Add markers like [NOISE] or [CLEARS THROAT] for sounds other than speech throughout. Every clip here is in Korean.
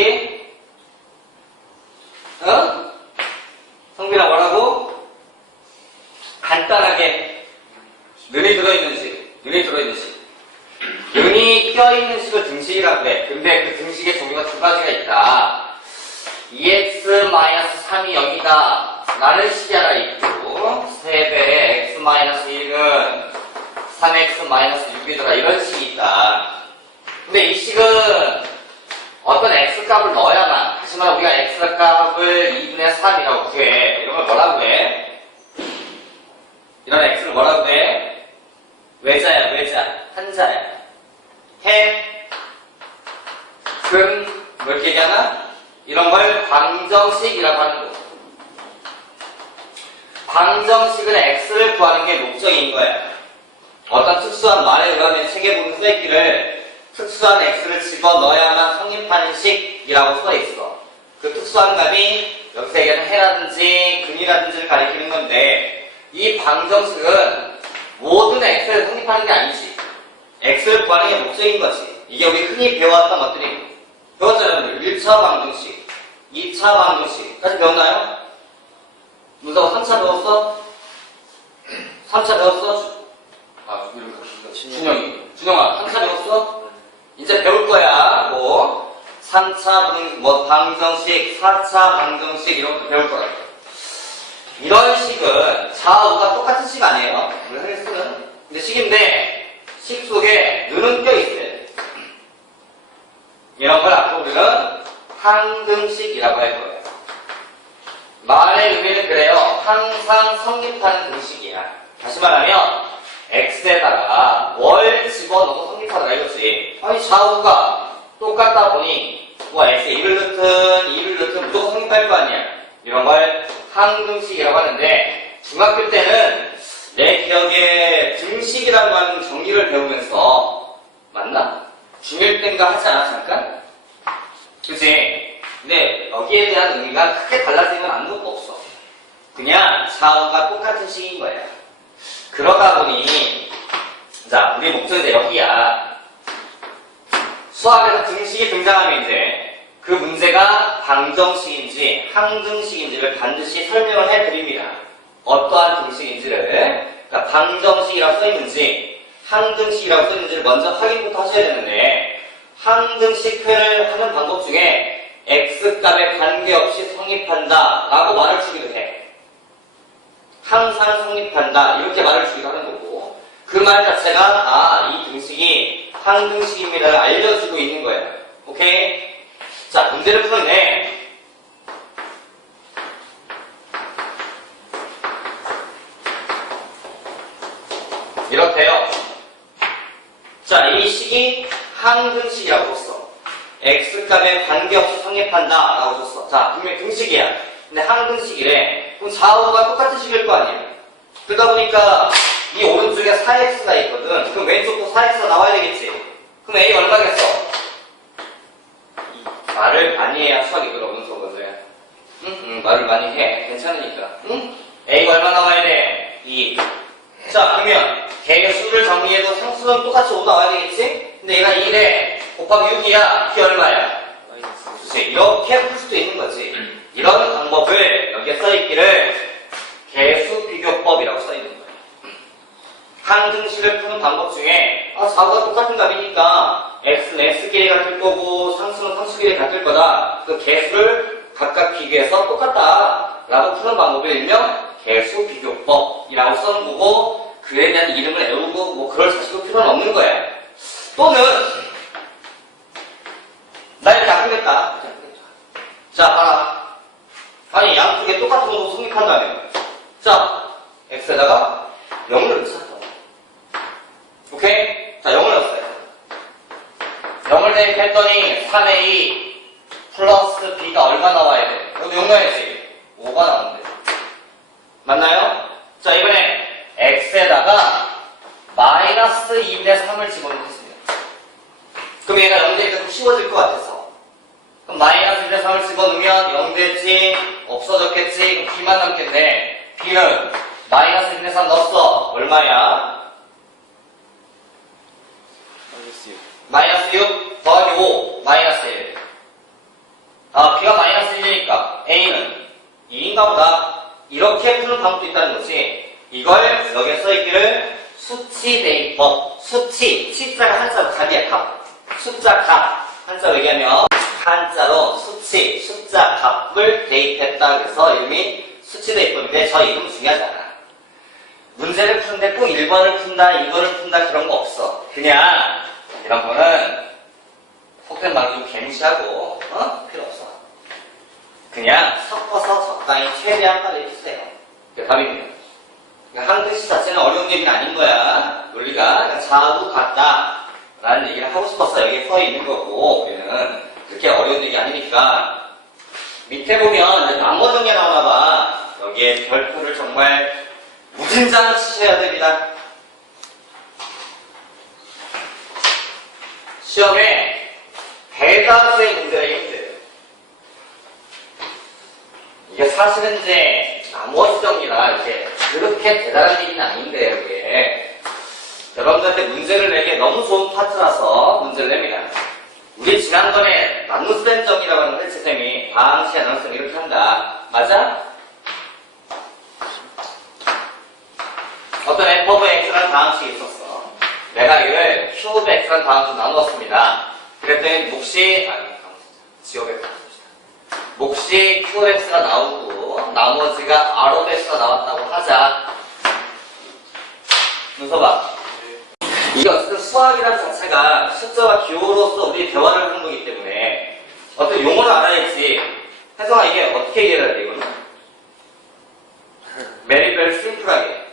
등식이? 어? 성빈아, 뭐라고? 간단하게. 눈이 들어있는 식. 눈이 들어있는 식. 눈이 껴있는 식을 등식이라고 해. 근데 그 등식의 종류가 두 가지가 있다. 2x-3이 0이다. 라는 식이 하나 있고, 3배의 x-1은 3x-6이더라. 이런 식이 있다. 근데 이 식은 어떤 x 값을 넣어야 만, 하지만 우리가 x값을 2분의 3이라고 구해. 이런 걸 뭐라고 해? 이런 x를 뭐라고 해? 외자야, 외자. 한자야. 해, 금, 뭐 이렇게 얘기하나? 이런 걸 방정식이라고 하는 거. 방정식은 x를 구하는 게 목적인 거야. 어떤 특수한 말에 의하면 세계분 쓰기를 특수한 x를 집어넣어야만 성립하는 식 이라고 써 있어. 그 특수한 값이 여기서 얘기하는 해라든지 근이라든지를 가리키는 건데 이 방정식은 모든 x를 성립하는 게 아니지. x를 구하는 게 목적인 거지. 이게 우리 흔히 배워왔던 것들이 배웠잖아요. 1차 방정식, 2차 방정식. 까지 배웠나요? 문서가 3차 배웠어? 3차 배웠어? 아, 준영이. 준영아, 3차 배웠어? 이제 배울 거야. 뭐, 3차 방, 뭐, 방정식, 4차 방정식 이런 것도 배울 거야. 이런 식은 좌우가 똑같은 식 아니에요? 우리 흔히 쓰는. 근데 식인데, 식 속에 눈은 껴있어요. 이런 걸 앞으로 우리는 항등식이라고 할 거예요. 말의 의미는 그래요. 항상 성립하는 등식이야. 다시 말하면 x에다가 뭘 집어넣고 성립하다 이거지. 아니 좌우가 똑같다 보니 뭐 x에 1을 넣든 2를 넣든 무조건 성립할 거 아니야. 이런 걸 항등식이라고 하는데 중학교 때는 내 기억에 등식이라고 하는 정리를 배우면서 맞나? 중1 때인가 하지 않아 잠깐? 그치? 근데 여기에 대한 의미가 크게 달라지면 아무것도 없어. 그냥 좌우가 똑같은 식인 거야. 그러다 보니 자 우리 목적이 여기야. 수학에서 등식이 등장하면 이제 그 문제가 방정식인지 항등식인지를 반드시 설명을 해드립니다. 어떠한 등식인지를 그러니까 방정식이라고 써있는지 항등식이라고 써있는지를 먼저 확인부터 하셔야 되는데 항등식 표현을 하는 방법 중에 x값에 관계없이 성립한다 라고 말을 주기도 해. 항상 성립한다 이렇게 말을 주기도 하는 거고 그 말 자체가 아 이 등식이 항등식입니다를 알려주고 있는 거예요. 오케이? 자 문제를 풀었네. 이렇대요. 자, 이 식이 항등식이라고 줬어. x값에 관계없이 성립한다 라고 줬어. 자, 분명히 등식이야. 근데 항등식이래. 그럼 좌우가 똑같은 식일 거 아니에요. 그러다 보니까 이 오른쪽에 4x가 있거든. 그럼 왼쪽도 4x가 나와야 되겠지. 그럼 a 얼마겠어? 말을 많이 해야 수학이 들어오는 거거든. 응? 응, 말을 많이 해. 괜찮으니까. 응? a가 얼마 나와야 돼? 2. 자, 그러면 개수를 정리해도 상수는 똑같이 5 나와야 되겠지? 근데 얘가 1에 곱하기 6이야. 이 얼마야? 이렇게 풀 수도 있는 거지. 이런 방법을 여기에 써있기를 개수 비교법이라고 써있는 거야. 항등식을 푸는 방법 중에 아, 좌우가 똑같은 값이니까 x는 x끼리 같을 거고 상수는 상수끼리 같을 거다. 그 개수를 각각 비교해서 똑같다. 라고 푸는 방법을 일명 개수 비교법이라고 써는 거고 그에 대한 이름을 외우고 뭐 그럴 자식도 필요는 없는 거야. 또는 나 이렇게 안 풀겠다. 자, 봐라. 아니 양쪽에 똑같은 거로 성립한다면 자, x에다가 0을 넣자. 오케이? 자, 0을 넣었어요. 0을 대입했더니 3의 2 플러스 b가 얼마 나와야 돼? 이것도 0 넣어야지. 5가 나오는데. 맞나요? 자, 이번에 x에다가 마이너스 2분의 3을 집어넣겠습니다. 그럼 얘가 0대니까 좀 쉬워질 것 같아서. 그럼 마이너스 2대 3을 집어넣으면 0 됐지, 없어졌겠지, 그럼 b만 남겠네. b는 마이너스 2대 3 넣었어. 얼마야? 아, B가 마이너스 1이니까 A는 2인가 보다 이렇게 푸는 방법도 있다는 거지 이걸 여기에 써있기를 수치 대입법 수치 치자가 한자로 값이야 값 숫자 값 한자로 얘기하면 한자로 수치 숫자 값을 대입했다 그래서 이름이 수치 대입법인데 저 이름 중요하지 않아 문제를 푸는데 꼭 1번을 푼다, 2번을 푼다 그런 거 없어. 그냥 이런 거는 속된 말로 좀 개무시하고 어? 필요 없어. 그냥 섞어서 적당히 최대한 빨리 푸세요. 그게 답입니다. 그러니까 한 글씨 자체는 어려운 얘기는 아닌 거야. 논리가 그냥 자도 같다. 라는 얘기를 하고 싶어서 여기에 써 있는 거고 우리는 그렇게 어려운 얘기 아니니까 밑에 보면 정리 나오나 봐. 여기에 별표를 정말 무진장 치셔야 됩니다. 시험에 대다수의 문제가 힘들어요. 이게 사실은 이제 정리라 이렇게 그렇게 대단한 얘기는 아닌데 이게 여러분들한테 문제를 내기 너무 좋은 파트라서 문제를 냅니다. 우리 지난번에 나눗셈 정리라고 하는데 쌤이 방시에 나눗셈 이렇게 한다. 맞아? 어떤 f of x라는 다항식이 있었어. 내가 이걸 q of x라는 다항식으로 나누었습니다. 그랬더니 몫이, 아니, 봅시다. 몫이 x가 나오고, 나머지가 x가 나왔다고 하자. 눈 써봐. 이게 어쨌든 수학이라는 자체가 숫자와 기호로서 우리 대화를 하는 거기 때문에 어떤 용어를 알아야지. 혜성아, 이게 어떻게 이해해야 돼, 이거는? 메리 벨 심플하게.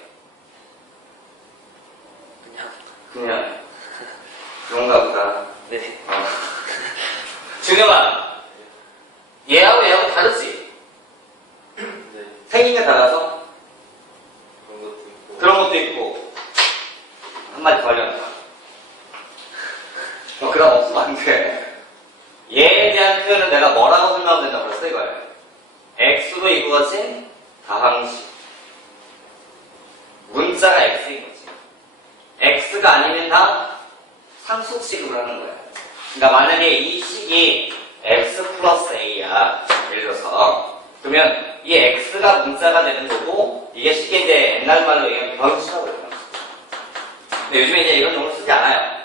그냥. 그냥 그런가 보다. 네. 어. 준영아, 얘하고 얘하고 다르지? 네. 생긴 게 달라서 그런 것도 있고. 그런 것도 있고 한마디 더 하려나? [LAUGHS] 어, 그럼 없으면 안 돼. 얘에 대한 표현은 내가 뭐라고 설명하면 된다고 그랬어 이거예요. x로 이루어진 다항식. 문자가 x인 거지. x가 아니면 다 취급을 하는 거야. 그러니까 만약에 이 식이 x 플러스 a야. 예를 들어서. 그러면 이 x가 문자가 되는 거고 이게 식이 이제 옛날 말로 얘기하면 변수라고 그래요. 근데 요즘에 이제 이런 용어를 쓰지 않아요.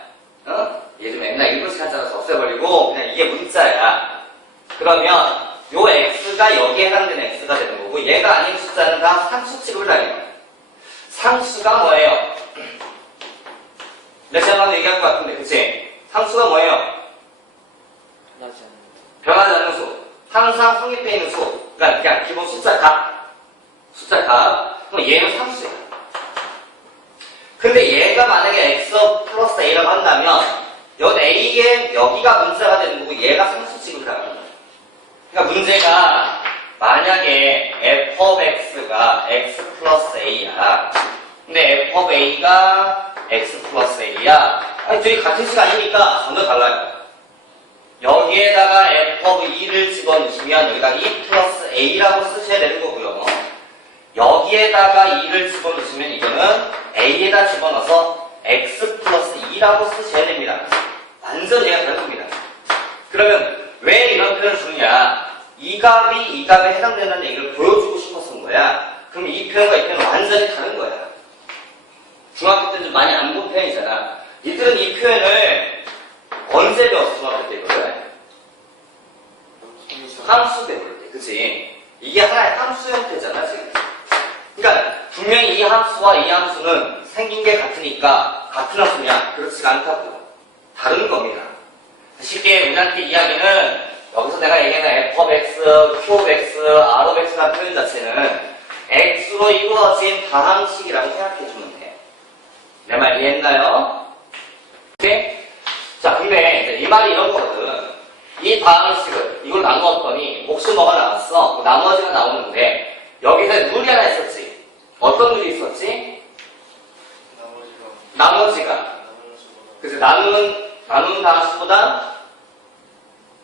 어? 예전에 맨날 일본식 한자라서 없애버리고 그냥 이게 문자야. 그러면 요 x가 여기에 해당되는 x가 되는 거고 얘가 아닌 숫자는 다 상수 취급을 당해요. 상수가 뭐예요? [CLEARS THROAT] 내가 지난번에 얘기한 것 같은데, 그치? 상수가 뭐예요? 않는다. 변하지 않는 수. 항상 성립되어 있는 수. 그러니까 그냥 기본 숫자 값. 숫자 값. 그럼 얘는 상수야. 근데 얘가 만약에 x 플러스 a라고 한다면, 여 a에 여기가 문자가 되는 거고 얘가 상수 취급을 하는 거야. 그러니까 문제가 만약에 f of x가 x 플러스 a야. 근데 f of a가 x 플러스 a야. 아니, 둘이 같은 아니니까 전혀 달라요. 여기에다가 of 2를 집어넣으시면 여기다 2 플러스 a라고 쓰셔야 되는 거고요. 여기에다가 2를 집어넣으시면 이거는 a에다 집어넣어서 x 플러스 2라고 쓰셔야 됩니다. 완전 얘가 다른 겁니다. 그러면 왜 이런 표현을 주느냐? 이 값이 이 값에 해당된다는 얘기를 보여주고 온 거야. 그럼 이 표현과 이 표현은 완전히 다른 거야. 중학교 때는 많이 안 본 표현이잖아. 이들은 이 표현을 언제 배웠어, 중학교 때 이거를? 함수 배울 때, 그치? 이게 하나의 함수 형태잖아, 지금. 그러니까, 분명히 이 함수와 이 함수는 생긴 게 같으니까, 같은 함수냐? 그렇지가 않다고. 다른 겁니다. 쉽게 우리한테 이야기는, 여기서 내가 얘기하는 f of x, q of x, r of x라는 표현 자체는 x로 이루어진 다항식이라고 생각해주면 돼. 내 말 이해했나요? 네? 자, 근데 이 말이 이런 거거든. 이 다항식을 이걸 나누었더니 뭐가 나왔어? 그 나머지가 나오는데 여기서 룰이 하나 있었지. 어떤 룰이 있었지? 나머지가 나머지가 나누는, 나누는 단수보다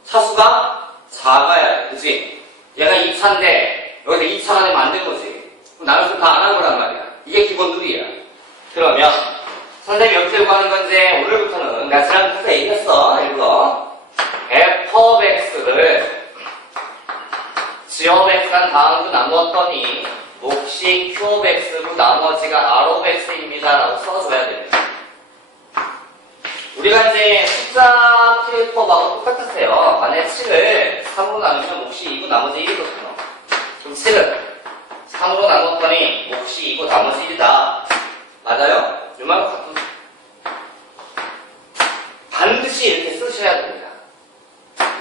차수가 작아야 돼. 그치? 얘가 2차인데, 여기서 2차 안에 만든 거지. 나눠서 다안한 거란 말이야. 이게 기본 룰이야. 그러면, 선생님이 여기서 요구하는 건 이제, 오늘부터는, 내가 지난주부터 얘기했어, 일부러. F of x를 g of x란 다음으로 나누었더니, 몫이 q of x로 나머지가 r of x입니다. 라고 써줘야 됩니다. 우리가 이제 숫자 풀이법하고 똑같았어요. 만약에 7을 3으로 나누면 몫이 2고 나머지 1이거든요. 그럼 7을 3으로 나눴더니 몫이 2고 나머지 1이다. 맞아요? 이말 같은 반드시 이렇게 쓰셔야 됩니다.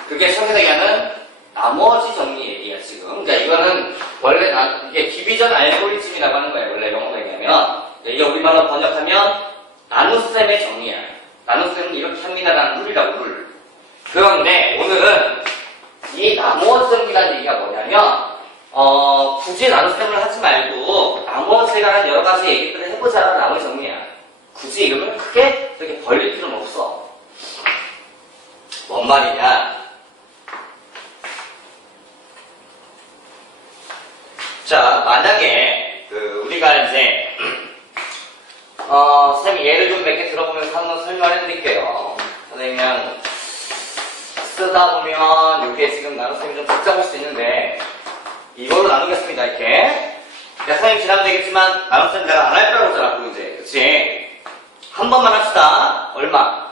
그게 청에서 얘기하는 나머지 정리 얘기야 지금. 그러니까 이거는 원래 나, 이게 디비전 알고리즘이라고 하는 거예요. 원래 영어로 얘기하면 이게 우리말로 번역하면 나눗셈의 정리야. 나눗셈은 이렇게 합니다라는 룰이라고 룰. 그런데 오늘은 이 나머지 정리라는 얘기가 뭐냐면 어, 굳이 나눗셈을 하지 말고 나머지에 관한 여러 가지 얘기들을 해보자라는 나머지 정리야. 굳이 이름을 크게 이렇게 벌릴 필요는 없어. 뭔 말이냐? 자, 만약에 그 우리가 이제 [CLEARS THROAT] 어, 선생님 예를 좀 몇 개 들어보면서 한번 설명해 드릴게요. 선생님 그냥 쓰다 보면 이게 지금 나눗셈이 좀 복잡할 수 있는데 이걸로 나누겠습니다, 이렇게. 내가 선생님 지난주에 얘기했지만 나눗셈 내가 안 할 거라고 했잖아, 그 문제. 그치? 한 번만 합시다. 얼마?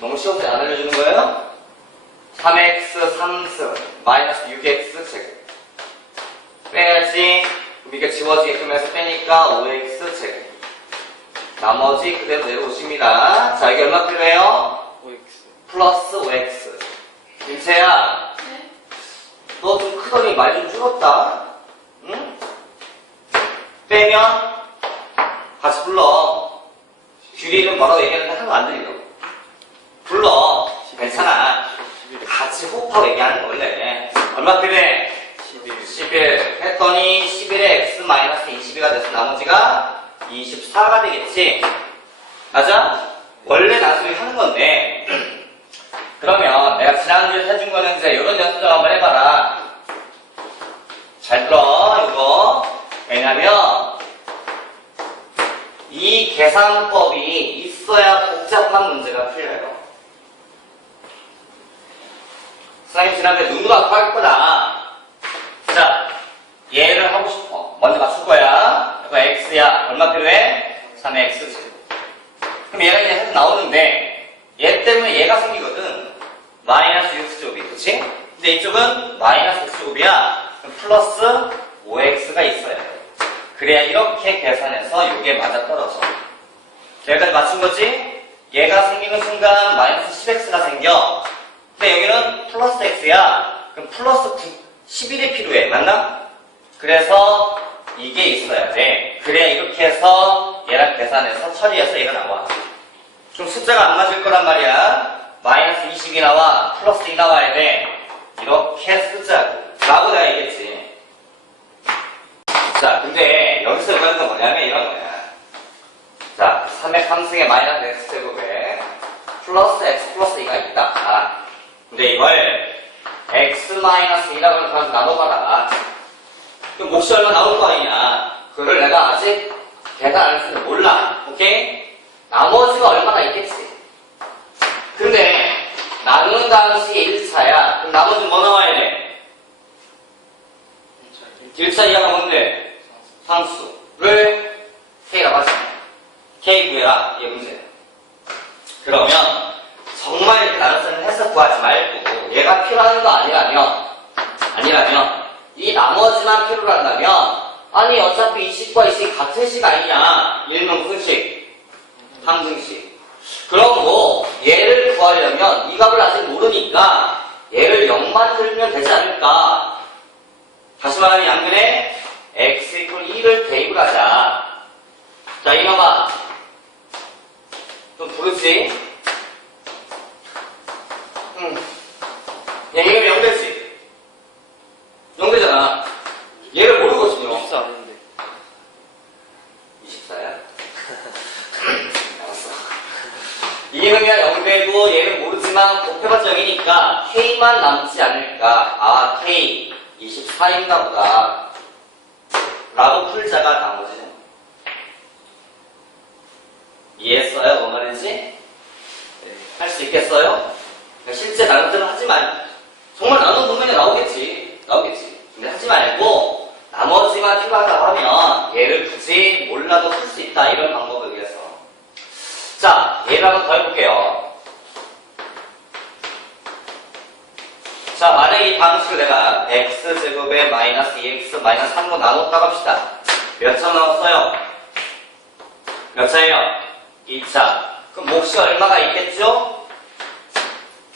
너무 쉬워서 안 알려주는 거예요? 3x 3승 마이너스 6x 제곱 빼야지 이게 지워지게끔 해서 빼니까 5x 제곱 나머지 그대로 내려오십니다 자 이게 얼마 필요해요? OX. 플러스 5x 김채야 너좀 크더니 말 좀 줄었다 응? 빼면 같이 불러 규리는 뭐라고 얘기하는데 하나도 안 들리더라고 불러 괜찮아 11. 같이 호흡하고 얘기하는 거 원래 얼마 필요해? 11. 11 했더니 11에 x 마이너스 22가 돼서 나머지가 24가 되겠지? 맞아? 원래 나중에 하는 건데. [CLEARS THROAT] 그러면 내가 지난주에 해준 거는 이제 이런 연습 좀 한번 해봐라. 잘 들어 이거. 왜냐면 이 계산법이 있어야 복잡한 문제가 풀려요. 선생님 지난주에 눈으로 아파 할 거다 자, 얘를 하고 싶어. 먼저 맞출 거야. 이거 x야. 얼마 필요해? 3x 제곱. 그럼 얘가 이제 해서 나오는데, 얘 때문에 얘가 생기거든. 마이너스 6 제곱이, 그치? 근데 이쪽은 마이너스 x 제곱이야. 그럼 플러스 5x가 있어야 돼. 그래야 이렇게 계산해서 이게 맞아 떨어져. 여기까지 맞춘 거지? 얘가 생기는 순간 마이너스 10x가 생겨. 근데 여기는 플러스 x야. 그럼 플러스 9, 11이 필요해. 맞나? 그래서 이게 있어야 돼. 그래야 이렇게 해서 얘랑 계산해서 처리해서 얘가 나와. 그럼 숫자가 안 맞을 거란 말이야. 마이너스 20이 나와. 플러스 2 나와야 돼. 이렇게 쓰자고. 라고 내가 얘기했지. 자, 근데 여기서 의미하는 건 뭐냐면 이런 거야. 자, 3의 3승의 마이너스 x 제곱에 플러스 x 플러스 2가 있다. 아, 근데 이걸 x 마이너스 2라고 하는 사람 나눠봐라. 그럼 몫이 얼마 나올 거 아니냐. 그걸 내가 아직 계산 안 했으면 몰라. 오케이? 나머지가 얼마나 있겠지. 근데 나누는 당시에 1차야. 그럼 나머지 뭐 나와야 돼? 1차 이하가 뭔데? 상수. 왜? K가 맞아. K 구해라. 이게 문제. 그러면 정말 나눗셈을 해서 구하지 말고 얘가 필요한 거 아니라면 아니라면 이 나머지만 필요로 한다면 아니 어차피 20과 20이 같은 식 아니냐. 1명승식 3승식. 그럼 뭐 얘를 구하려면 이 값을 아직 모르니까 얘를 0만 들면 되지 않을까. 다시 말하면 양변에 x 이퀄 2를 대입을 하자. 자 이놈아 좀 부르지 응. 야, 얘가 0되지? 0되잖아. 얘를 모르거든요. 24 아닌데. 24야? 알았어. 불확정이니까 K만 남지 않을까. 아, K 24인가 보다. 라고 풀자가 나머지. 이해했어요? 뭔 말인지? 네. 할 수 있겠어요? 실제 나름대로 하지 말. 정말 나눈 분명히 나오겠지. 나오겠지. 근데 하지 말고 나머지만 필요하다고 하면 얘를 굳이 몰라도 풀 수 있다. 이런 방법을 위해서. 자, 얘를 한번 더 해볼게요. 자, 만약에 이 방식을 내가 x제곱에 마이너스 2x 마이너스 3로 나눴다고 합시다. 몇 차 나왔어요? 몇 차예요? 2차. 그럼 몫이 얼마가 있겠죠?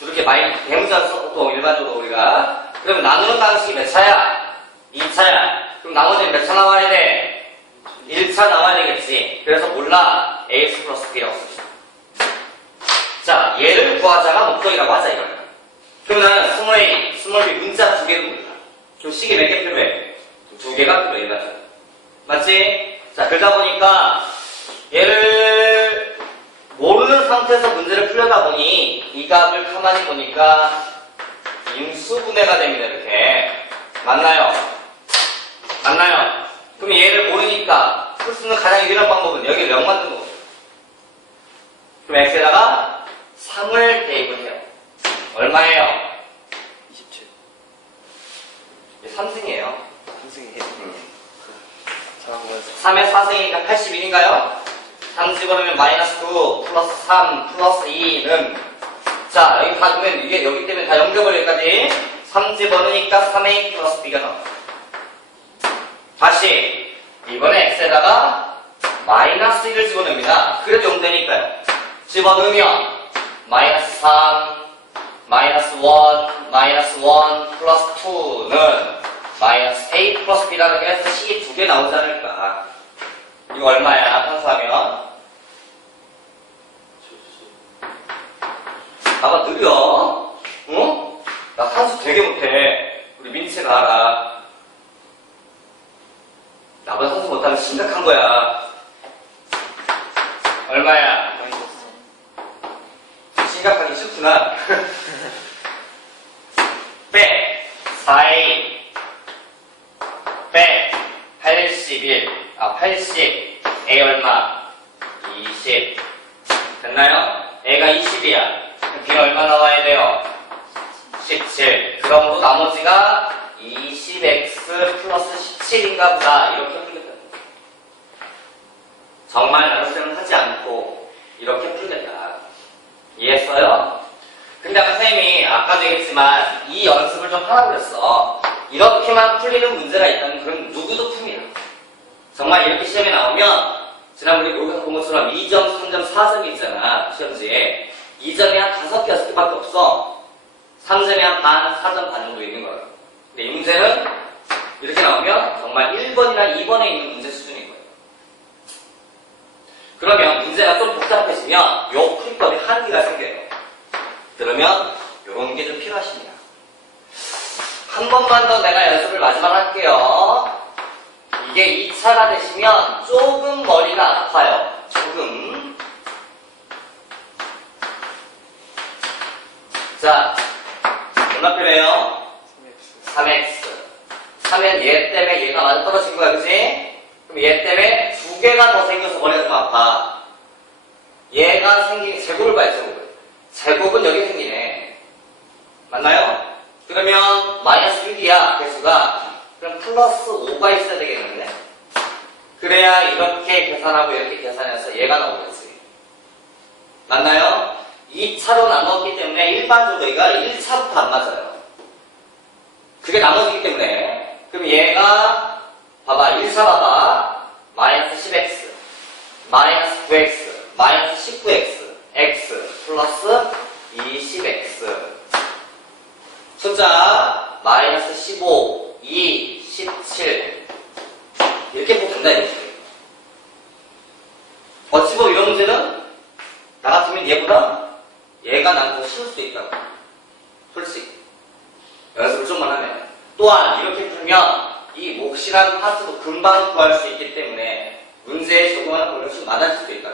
이렇게 많이 대문자 써도 일반적으로 우리가. 그럼 나누는 방식이 몇 차야? 2차야. 그럼 나머지는 몇 차 나와야 돼? 1차 나와야 되겠지. 그래서 몰라. ax 플러스 b라고 씁시다. 자, 얘를 구하자가 목적이라고 하자, 이거는. 그러면 스몰 a, 스몰 b 문자 두 개도 몰라. 그럼 식이 몇 개 필요해? 두 개가 맞아. 맞지? 자, 그러다 보니까 얘를 모르는 상태에서 문제를 풀려다 보니 이 값을 가만히 보니까 인수분해가 됩니다, 이렇게. 맞나요? 맞나요? 그럼 얘를 모르니까 풀수 있는 가장 유일한 방법은 여기 0 만드는 거죠. 그럼 x에다가 3을 대입을 해요. 얼마예요? 27. 3승이에요. 잘한 거였어. 3의 4승이니까 81인가요? 3 집어넣으면 마이너스 9 플러스 3 플러스 2는 자 여기 받으면 이게 여기 때문에 다 연결을 여기까지. 3 집어넣으니까 3a 플러스 b가 나와. 다시 이번에 x에다가 마이너스 1을 집어넣습니다. 그래도 0 되니까요. 집어넣으면 마이너스 3 마이너스 1 마이너스 1 플러스 2는 마이너스 a 플러스 b라는 게 해서 식이 두개 나오지 않을까 이거 얼마야 환수하면 나가 느려 응? 나 산수 되게 못해 우리 민채가 알아 나보다 산수 못하면 심각한 거야 얼마야. 심각하기 싫구나. [LAUGHS] 빼. 4A. 빼. 81. 아, 80. A 얼마? 20. 됐나요? A가 20이야. B는 얼마 나와야 돼요? 17. 그러므로 나머지가 20x 플러스 17인가 보다. 이렇게 풀겠다. 정말 나눗셈을 하지 않고 이렇게 풀겠다. 이해했어요? 근데 아까 선생님이 아까도 얘기했지만 이 연습을 좀 하라고 그랬어. 이렇게만 풀리는 문제가 있다면 그럼 누구도 풉니다. 정말 이렇게 시험에 나오면 지난번에 여기서 본 것처럼 2점, 3점, 4점이 있잖아 시험지에 2점이 한 5개, 6개밖에 없어 3점이 한 반, 4점 반 정도 있는 거예요. 근데 이 문제는 이렇게 나오면 정말 1번이나 2번에 있는 문제 수준인 거예요. 그러면 문제가 좀 복잡해지면 요 풀법에 한계가 생겨요. 그러면 요런 게 좀 필요하십니다. 한 번만 더 내가 연습을 마지막 할게요. 이게 2차가 되시면 조금 머리가 아파요. 조금. 자, 얼마 필요해요? 3x. 3x. 3은 얘 때문에 얘가 많이 떨어진 거야, 그지? 그럼 얘 때문에 두 개가 더 생겨서 머리가 좀 아파. 얘가 생긴 제곱을 봐야 제곱을. 제곱은 여기 생기네. 맞나요? 그러면 마이너스 6이야, 개수가. 그럼 플러스 5가 있어야 되겠는데? 그래야 이렇게 계산하고 이렇게 계산해서 얘가 나오겠지. 맞나요? 2차로 나눴기 때문에 일반적으로 얘가 1차부터 안 맞아요. 그게 나머지기 때문에 그럼 얘가 봐봐 1사 봐봐 마이너스 10x 마이너스 9x 마이너스 19x x 플러스 20x 숫자 마이너스 15 2 17 이렇게 보면 된다 이거지 어찌 보면 이런 문제는 나 같으면 얘보다 얘가 더 쉬울 수도 있다고 솔직히 연습을 좀만 하면 또한 이렇게 풀면 이 몫이라는 파트도 금방 구할 수 있기 때문에 문제에 권력이 좀 많아질 수도 있다.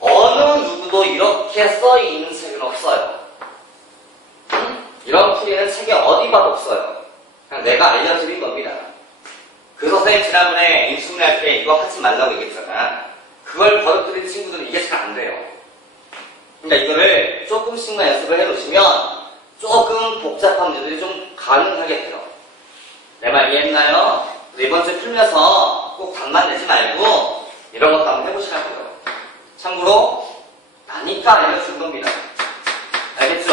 어느 누구도 이렇게 써 있는 책은 없어요. 이런 풀이는 책에 어디 봐도 없어요. 그냥 내가 알려드린 겁니다. 그래서 선생님 지난번에 인수분해 할때 이거 하지 말라고 얘기했잖아. 그걸 버릇들인 친구들은 이게 잘 안 돼요. 그러니까 이거를 조금씩만 연습을 해놓으시면 조금 복잡한 문제들이 좀 가능하게 돼요. 내 말 이해했나요? 이번 주에 풀면서 꼭 답만 내지 말고 이런 것도 한번 해보시라고요. 참고로 나니까 알려준 겁니다. 알겠죠?